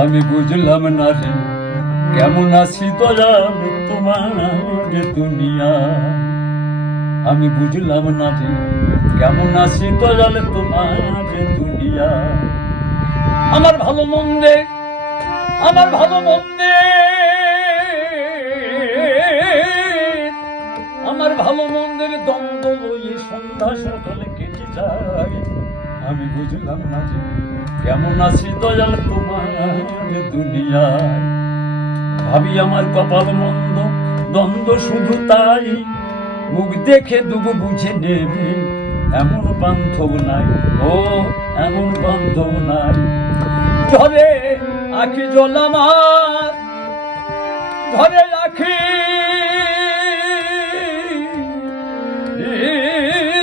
আমি বুঝলাম না রে, কেমন আছি দয়াল তোমার দুনিয়া? আমি বুঝলাম না রে, কেমন আছি দয়াল তোমার দুনিয়া? আমার ভালো মন্দে, আমার ভালো মন্দে, আমার ভালো মন্দের দ্বন্দ্ব লইয়ে সন্ধ্যা সকালে কেটে যায়। আমি বুঝলাম না যে কেমন আছি দয়াল তোমার দুনিয়ায়? ভাবি, আমার কপাল মন্দ, দ্বন্দ্ব শুধু তাই। মুখ দেখে দুবু বুঝে নেবে, এমন বান্ধব নাই। ও, এমন বান্ধব নাই। ধরে আখি জল আমার, ধরে আখি।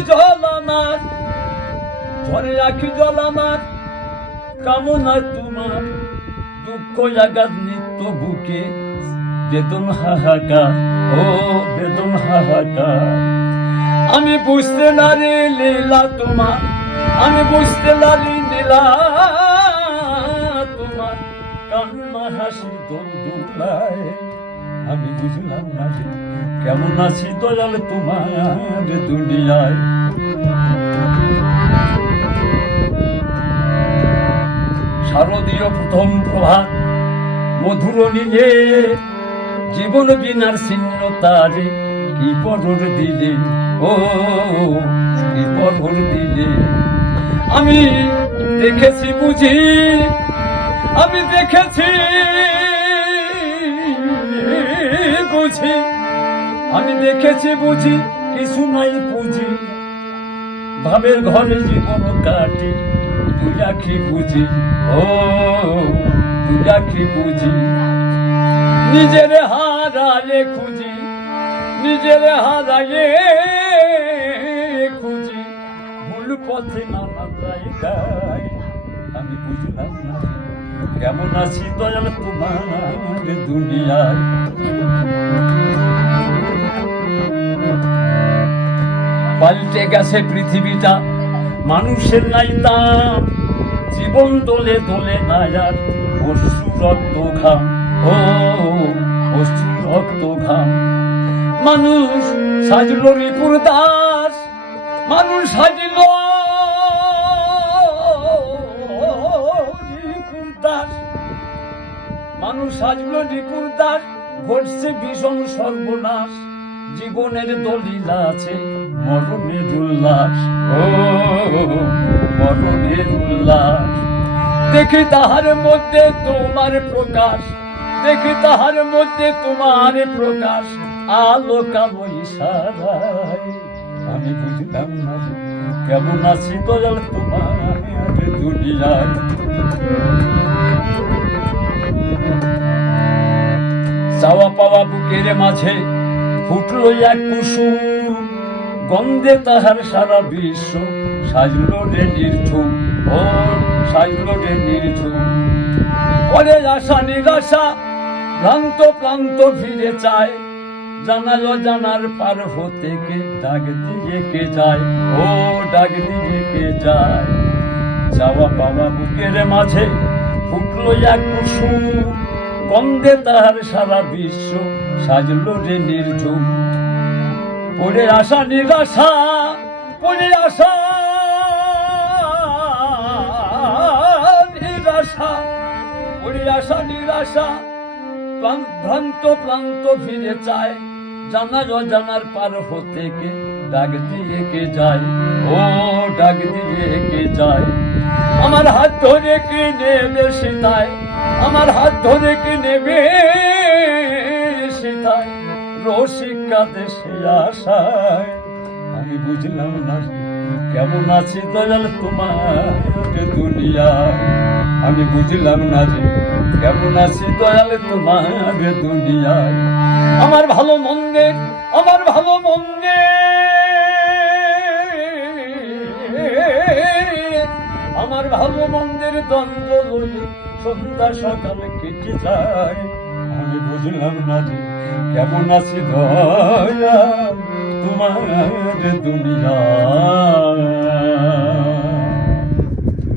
জল আমার, ধরে আখি জল আমার। কামনা তোমার, দুঃখ জাগাত নিত্য বুকে। বেদন হাহাকার, ও বেদন হাহাকার। আমি বুঝতে নারি লীলা তোমার, আমি বুঝতে নারি লীলা তোমার। কান্না হাসি দোল দুলায়, আমি বুঝলাম না কেমন আছি দয়াল তোমার দুনিয়ায়। শারদীয় প্রথম প্রভাত, মধুর নিলে, জীবন বিনার চিহ্ন তারে, কি দিলে? ও, কি পরর দিলে? আমি দেখেছি বুঝি, আমি দেখেছি বুঝি, আমি দেখেছি বুঝি, কিছু নাই বুঝি। ভাবের ঘরে জীবন কাটি বুঝি, ও নিজের হারালে খুঁজি, নিজের হারালে খুঁজি। ভুল পথে আমি বুঝলাম কেমন আছি দয়াল তোমার দুনিয়ায়? পাল্টে গেছে পৃথিবীটা। মানুষের নাই দাম জীবন তোলে তোলে না আর অশ্রু রক্ত ঘাম, ও অশ্রু রক্ত ঘাম। মানুষ সাজল রিপুর দাস, মানুষ সাজল রিপুর দাস। মানুষ সাজল রিপুর দাস, ঘটছে ভীষণ সর্বনাশ। জীবনের দলিল আছে মরণের উল্লাস ও মরণের উল্লাস দেখি তাহার মধ্যে তোমার প্রকাশ। দেখি তাহার মধ্যে তোমার প্রকাশ। আলো কালো আমি বুঝলাম না কেমন আছি দয়াল তোমার দুনিয়ায়। চাওয়া পাওয়া বুকের মাঝে ফুটলো এক কুসুম, গন্ধে তাহার সারা বিশ্ব সাজল রে নির্ঝুম। ও, সাজলো রে নির্ঝুম। পরে আশা নিরাশা, ভ্রান্ত প্রান্ত ফিরে চায়। জানালো জানার পার হতে কে, ডাক দিয়ে কে যায়? ও, ডাক দিয়ে কে যায়? যাওয়া পাওয়া বুকের মাঝে ফুটলো এক কুসুম, গন্ধে তাহার সারা বিশ্ব সাজলো রে নির্ঝুম পড়ে আসা নিরাশা পড়ে আসা নিরাশা পড়ে আসা নিরাশা ভ্রান্ত প্রান্ত ফিরে চায়, জানার অজানার পার হতে কে ডাক দিয়ে কে যায়? ও ডাক দিয়ে কে যায়? আমার হাত ধরে কি নেবে সীতায় আমার হাত ধরে কি নেবে? সীতায় রসিকা দেশে আশায়। আমি বুঝলাম না কেমন আছি দয়াল তোমার দুনিয়া আমি বুঝলাম না যে কেমন আছি দয়াল তোমার দুনিয়ায়। আমার ভালো মন্দের আমার ভালো মন্দের আমার ভালো মন্দের দ্বন্দ্ব লইয়ে সন্ধ্যা সকালে কেটে যায়। আমি বুঝলাম না যে কেমন আছি দয়া তোমার দুনিয়া